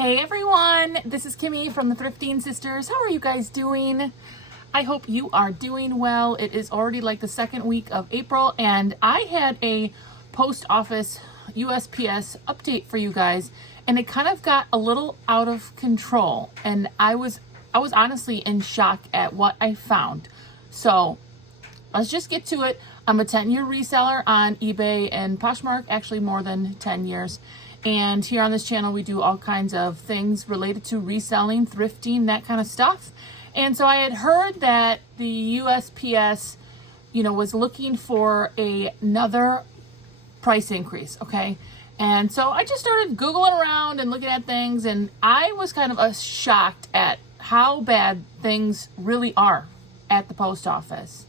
Hey everyone, this is Kimmy from the Thrifting Sisters. How are you guys doing? I hope you are doing well. It is already like the second week of April, and I had a post office USPS update for you guys, and it kind of got a little out of control, and I was honestly in shock at what I found. So let's just get to it. I'm a 10-year reseller on eBay and Poshmark, actually more than 10 years. And here on this channel, we do all kinds of things related to reselling, thrifting, that kind of stuff. And so I had heard that the USPS, was looking for another price increase, okay? And so I just started Googling around and looking at things, and I was kind of shocked at how bad things really are at the post office.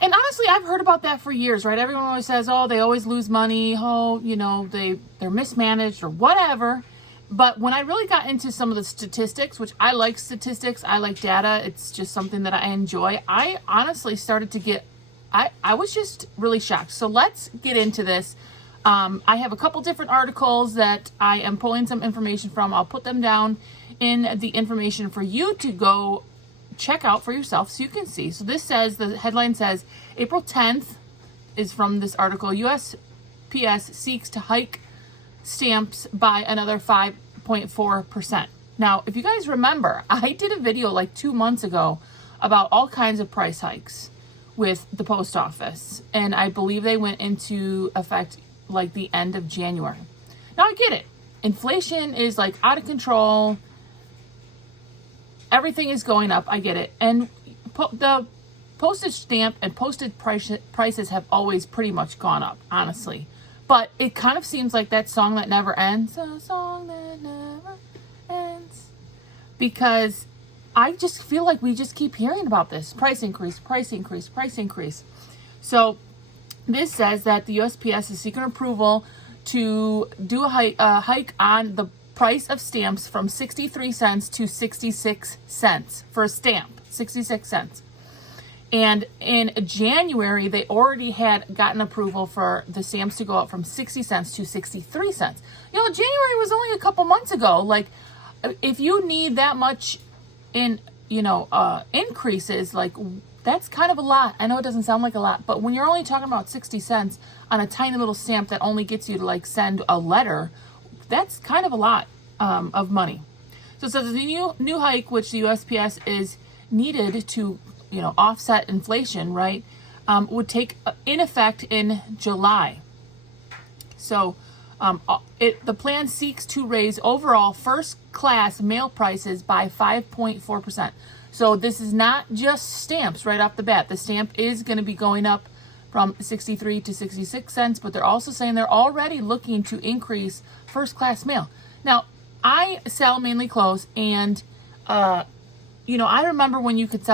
And honestly, I've heard about that for years, right? Everyone always says, oh, they always lose money. Oh, they're mismanaged or whatever. But when I really got into some of the statistics, which I like statistics, I like data, it's just something that I enjoy. I honestly started to get, I was just really shocked. So let's get into this. I have a couple different articles that I am pulling some information from. I'll put them down in the information for you to go check out for yourself so you can see. So this says, the headline says, April 10th is from this article, USPS seeks to hike stamps by another 5.4%. Now, if you guys remember, I did a video like 2 months ago about all kinds of price hikes with the post office, and I believe they went into effect like the end of January. Now, I get it. Inflation is like out of control. Everything is going up. I get it. And the postage stamp and postage prices have always pretty much gone up, honestly. But it kind of seems like that song that never ends, a song that never ends. Because I just feel like we just keep hearing about this. Price increase, price increase, price increase. So this says that the USPS is seeking approval to do a hike on the price of stamps from 63 cents to 66 cents for a stamp, 66 cents. And in January, they already had gotten approval for the stamps to go up from 60 cents to 63 cents. January was only a couple months ago. Like, if you need that much in, increases, like, that's kind of a lot. I know it doesn't sound like a lot, but when you're only talking about 60 cents on a tiny little stamp that only gets you to, like, send a letter, that's kind of a lot of money. So it says the new hike, which the USPS is needed to, offset inflation, right, would take in effect in July. So the plan seeks to raise overall first-class mail prices by 5.4%. So this is not just stamps right off the bat. The stamp is going to be going up from 63 to 66 cents, but they're also saying they're already looking to increase first-class mail. Now, I sell mainly clothes, and, I remember when you could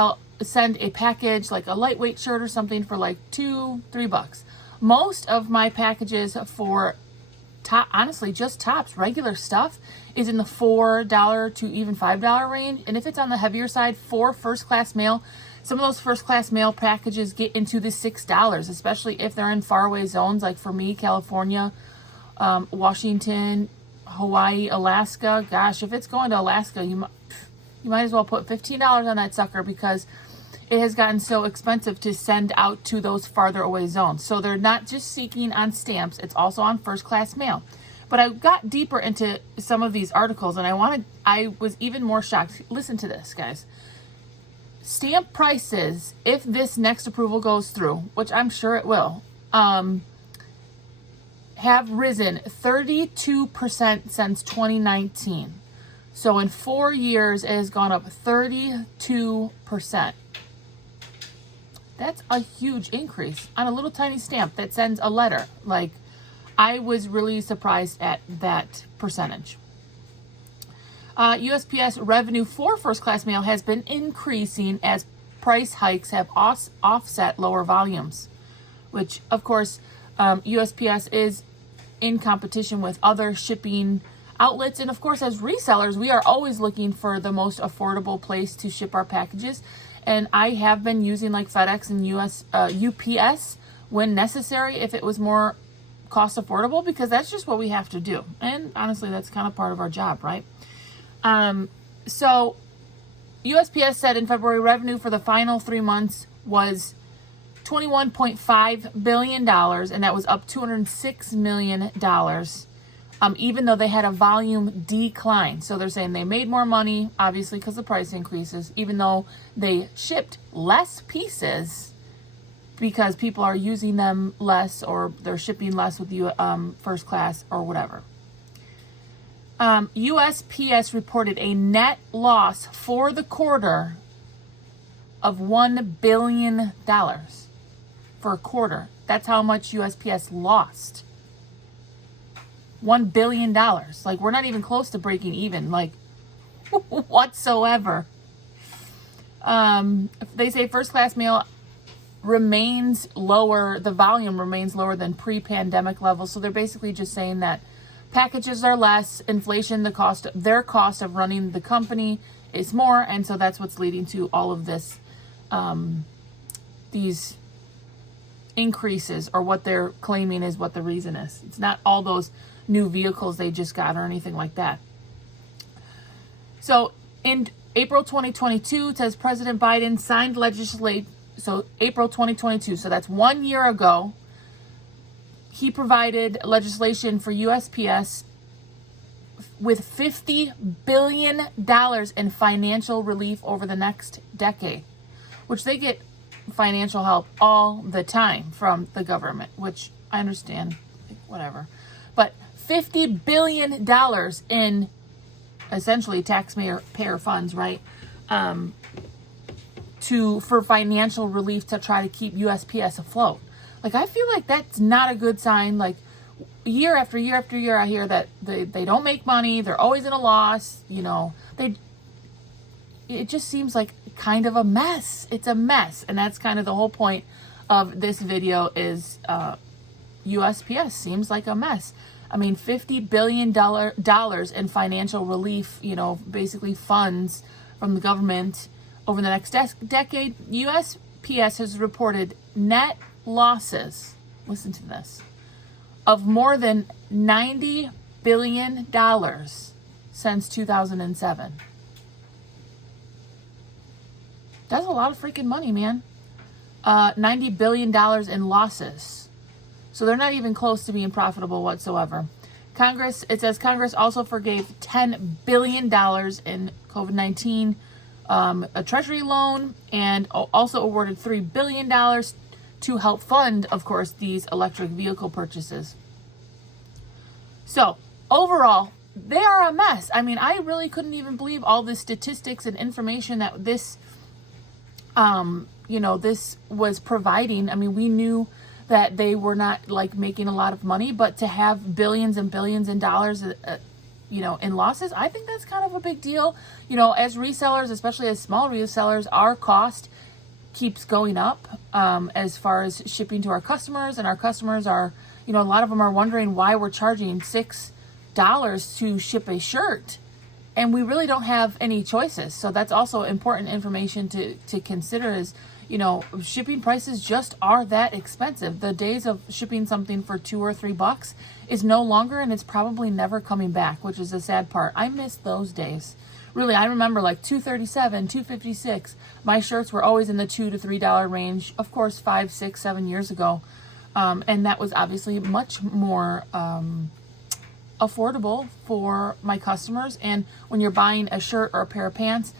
send a package, like a lightweight shirt or something, for like $2-3. Most of my packages for honestly, just tops, regular stuff, is in the $4 to even $5 range. And if it's on the heavier side for first-class mail, some of those first-class mail packages get into the $6, especially if they're in faraway zones, like for me, California, Washington, Hawaii, Alaska. Gosh, if it's going to Alaska, you might as well put $15 on that sucker, because it has gotten so expensive to send out to those farther away zones. So they're not just seeking on stamps, it's also on first-class mail. But I got deeper into some of these articles, and I was even more shocked. Listen to this, guys. Stamp prices, if this next approval goes through, which I'm sure it will, have risen 32% since 2019. So in 4 years, it has gone up 32%. That's a huge increase on a little tiny stamp that sends a letter. Like, I was really surprised at that percentage. USPS revenue for first-class mail has been increasing as price hikes have offset lower volumes, which, of course, USPS is in competition with other shipping outlets. And, of course, as resellers, we are always looking for the most affordable place to ship our packages. And I have been using like FedEx and UPS when necessary if it was more cost affordable, because that's just what we have to do. And honestly, that's kind of part of our job, right? So USPS said in February, revenue for the final 3 months was $21.5 billion, and that was up $206 million, even though they had a volume decline. So they're saying they made more money, obviously, because of price increases, even though they shipped less pieces because people are using them less, or they're shipping less with you first class or whatever. USPS reported a net loss for the quarter of $1 billion for a quarter. That's how much USPS lost. $1 billion. Like, we're not even close to breaking even, like, whatsoever. They say first class mail remains lower, the volume remains lower than pre-pandemic levels. So they're basically just saying that packages are less, inflation, their cost of running the company is more, and so that's what's leading to all of this, these increases, or what they're claiming is what the reason is. It's not all those new vehicles they just got or anything like that. So in April 2022, it says President Biden signed legislation. So April 2022, so that's 1 year ago, he provided legislation for USPS with $50 billion in financial relief over the next decade, which they get financial help all the time from the government, which I understand, whatever. But $50 billion in essentially taxpayer funds, right? For financial relief to try to keep USPS afloat. Like, I feel like that's not a good sign. Like, year after year after year, I hear that they don't make money. They're always in a loss. You know, it just seems like kind of a mess. It's a mess. And that's kind of the whole point of this video is USPS seems like a mess. I mean, $50 billion in financial relief, you know, basically funds from the government over the next decade. USPS has reported net losses, listen to this, of more than $90 billion since 2007. That's a lot of freaking money, man. $90 billion in losses. So they're not even close to being profitable whatsoever. It says Congress also forgave $10 billion in COVID-19 a Treasury loan, and also awarded $3 billion to help fund, of course, these electric vehicle purchases. So overall, they are a mess. I mean, I really couldn't even believe all the statistics and information that this, this was providing. I mean, we knew that they were not like making a lot of money, but to have billions and billions in dollars, in losses, I think that's kind of a big deal. You know, as resellers, especially as small resellers, our cost keeps going up as far as shipping to our customers, and our customers are, a lot of them are wondering why we're charging $6 to ship a shirt, and we really don't have any choices. So that's also important information to consider is, shipping prices just are that expensive. The days of shipping something for $2 or $3 is no longer, and it's probably never coming back, which is the sad part. I miss those days. Really, I remember like $2.37, $2.56. My shirts were always in the $2 to $3 range, of course, 5, 6, 7 years ago. And that was obviously much more affordable for my customers. And when you're buying a shirt or a pair of pants,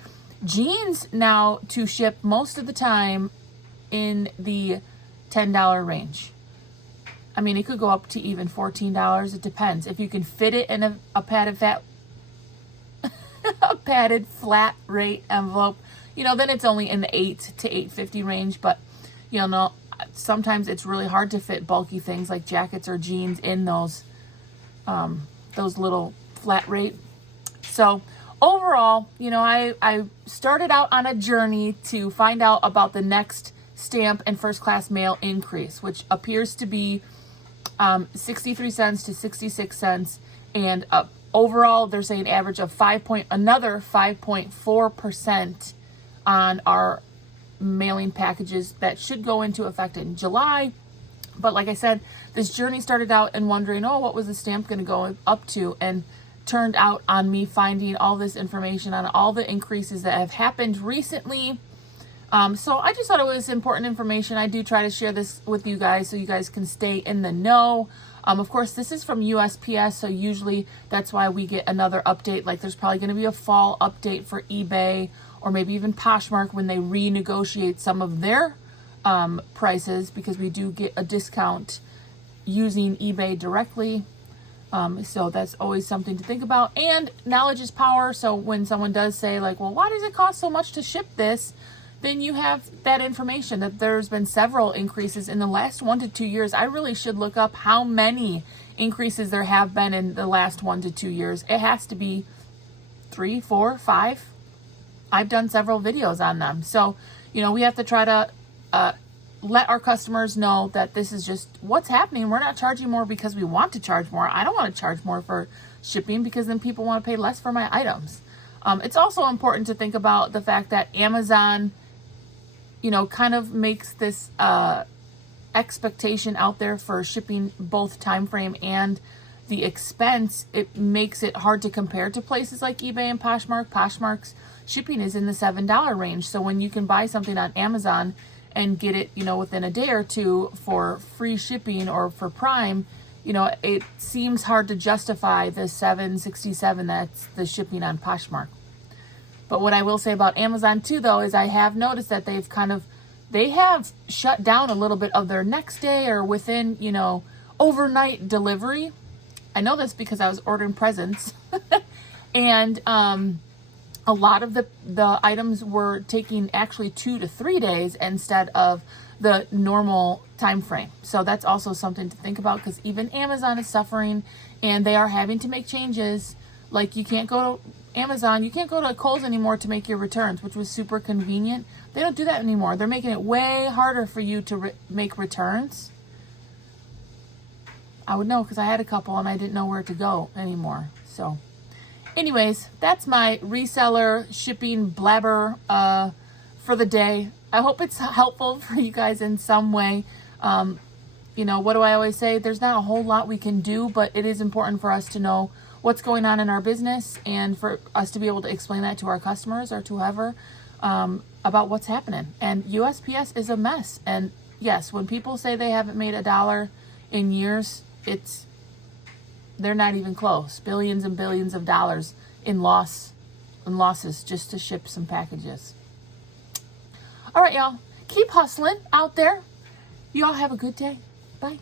jeans now to ship most of the time in the $10 range. I mean, it could go up to even $14. It depends. If you can fit it in a padded flat rate envelope, then it's only in the $8 to $8.50 range. But, sometimes it's really hard to fit bulky things like jackets or jeans in those little flat rate. So overall, I started out on a journey to find out about the next stamp and first class mail increase, which appears to be 63 cents to 66 cents. And overall, they're saying average of another 5.4% on our mailing packages that should go into effect in July. But like I said, this journey started out and wondering, oh, what was the stamp going to go up to? And turned out on me finding all this information on all the increases that have happened recently. So I just thought it was important information. I do try to share this with you guys so you guys can stay in the know. Of course, this is from USPS, so usually that's why we get another update. Like there's probably going to be a fall update for eBay or maybe even Poshmark when they renegotiate some of their prices, because we do get a discount using eBay directly. So that's always something to think about. And knowledge is power. So when someone does say like, well, why does it cost so much to ship this? Then you have that information that there's been several increases in the last 1 to 2 years. I really should look up how many increases there have been in the last 1 to 2 years. It has to be 3, 4, 5. I've done several videos on them. So, we have to try to let our customers know that this is just what's happening. We're not charging more because we want to charge more. I don't want to charge more for shipping because then people want to pay less for my items. It's also important to think about the fact that Amazon, kind of makes this expectation out there for shipping both time frame and the expense. It makes it hard to compare to places like eBay and Poshmark. Poshmark's shipping is in the $7 range. So when you can buy something on Amazon and get it, within a day or two for free shipping or for Prime, it seems hard to justify the $7.67 that's the shipping on Poshmark. But what I will say about Amazon too, though, is I have noticed that they have shut down a little bit of their next day or within, overnight delivery. I know this because I was ordering presents and a lot of the items were taking actually 2 to 3 days instead of the normal time frame. So that's also something to think about, because even Amazon is suffering and they are having to make changes. Like you can't go to Amazon, you can't go to Kohl's anymore to make your returns, which was super convenient. They don't do that anymore. They're making it way harder for you to make returns. I would know because I had a couple and I didn't know where to go anymore. So anyways, that's my reseller shipping blabber for the day. I hope it's helpful for you guys in some way. What do I always say? There's not a whole lot we can do, but it is important for us to know what's going on in our business and for us to be able to explain that to our customers or to whoever about what's happening. And USPS is a mess. And yes, when people say they haven't made $1 in years, they're not even close. Billions and billions of dollars in losses just to ship some packages. All right, y'all. Keep hustling out there. Y'all have a good day. Bye.